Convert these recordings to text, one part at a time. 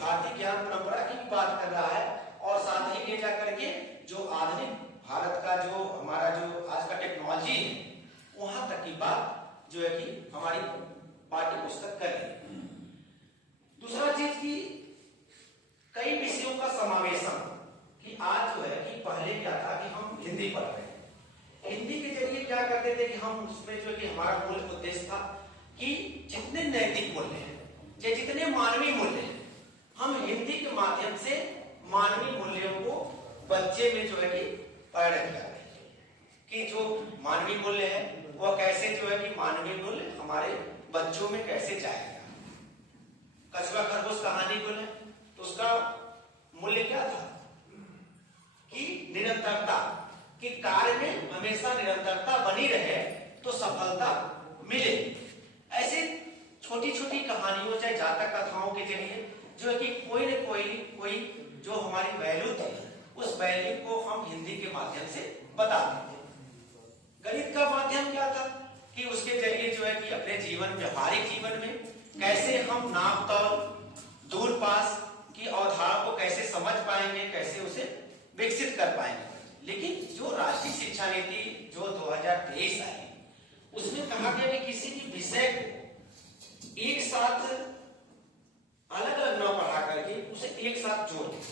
भारतीय ज्ञान परंपरा की भी बात कर रहा है और साथ ही ले जाकर के जो आधुनिक भारत का जो हमारा जो आज का टेक्नोलॉजी है वहां तक की बात जो है कि हमारी पाठ्य पुस्तक कर रही है। दूसरा चीज की कई विषयों का समावेशन कि आज जो है कि पहले क्या था कि हम हिंदी पढ़ रहे हैं, हिंदी के जरिए क्या करते थे कि हम उसमें जो है कि हमारा मूल उद्देश्य था कि जितने नैतिक मूल्य हैं या जितने मानवीय मूल्य हैं हम हिंदी के माध्यम से मानवीय मूल्यों को बच्चे में जो है कि परिणत कर रहे हैं कि जो मानवीय मूल्य है वह कैसे जो है कि मानवीय मूल्य हमारे बच्चों में कैसे जाएगा। कछुआ खरगोश कहानी बोले तो उसका मूल्य क्या था कि निरंतरता, कि कार्य में हमेशा निरंतरता बनी रहे तो सफलता मिले। ऐसे छोटी छोटी कहानियों चाहे जातक कथाओं के जरिए जो है कि कोई न कोई जो हमारी वैल्यू थी उस वैल्यू को हम हिंदी के माध्यम से बताते थे। गणित का माध्यम क्या था कि उसके जरिए जो है कि अपने जीवन व्यवहारिक जीवन में कैसे हम नाप तौल दूर पास की अवधारणा को कैसे समझ पाएंगे, कैसे उसे विकसित कर पाएंगे। लेकिन जो राष्ट्रीय शिक्षा नीति जो 2023 आई उसमें कहा गया कि किसी भी विषय को एक साथ अलग अलग न पढ़ा करके उसे एक साथ जोड़ दें।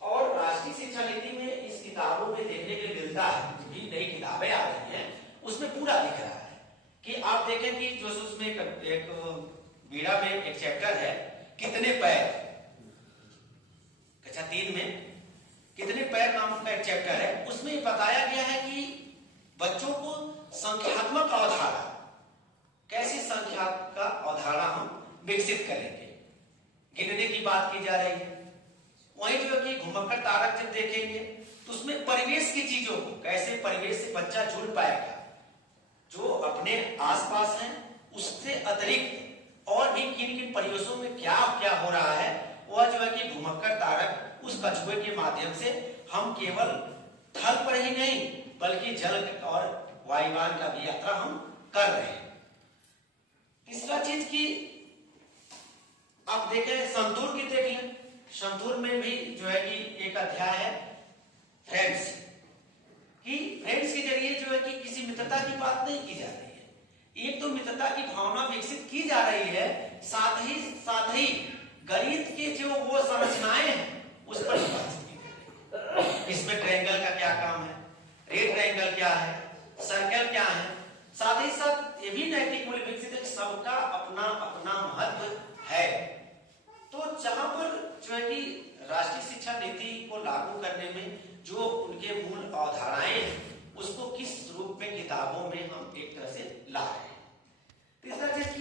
और राष्ट्रीय शिक्षा नीति में इस किताबों में देखने के लिए मिलता है, भी नई किताबें आ रही हैं उसमें पूरा दिख रहा है कि आप देखें कि जो उसमें एक बीड़ा में एक चैप्टर है कितने पैर, कक्षा 3 में कितने पैर नाम का एक चैप्टर है, उसमें बताया गया है कि बच्चों को संख्यात्मक अवधारणा कैसे संख्या का अवधारणा हम विकसित करेंगे। गिनने की बात की जा रही है। वहीं जो है कि घुमक्कड़ तारक जब देखेंगे तो उसमें परिवेश की चीजों को कैसे परिवेश से बच्चा जुड़ पाएगा, जो अपने आसपास है उससे अतिरिक्त और भी किन किन परिवेशों में क्या क्या हो रहा है वह जो है कि घुमक्कड़ तारक उस कछुए के माध्यम से हम केवल थल पर ही नहीं बल्कि जल और वायुयान का भी यात्रा हम कर रहे हैं। तीसरा चीज की आप देखें संतूर की देख लें, संतूर में भी जो है कि एक अध्याय है फ्रेंड्स कि फ्रेंड्स के जरिए जो है कि किसी मित्रता की बात नहीं की जा रही है, एक तो मित्रता की भावना विकसित की जा रही है, साथ ही गणित के जो वो संरचनाएं हैं उस पर बात की। इसमें ट्रायंगल का क्या काम है, रेड ट्रायंगल क्या है, सर्कल क्या है, साथ ही साथ ये भी नैतिक मूल्य विकसित है, सबका अपना अपना महत्व है। तो जहां पर जो है कि राष्ट्रीय शिक्षा नीति को लागू करने में जो उनके मूल अवधारणाएं हैं उसको किस रूप में किताबों में हम एक तरह से ला रहे हैं। तीसरा चीज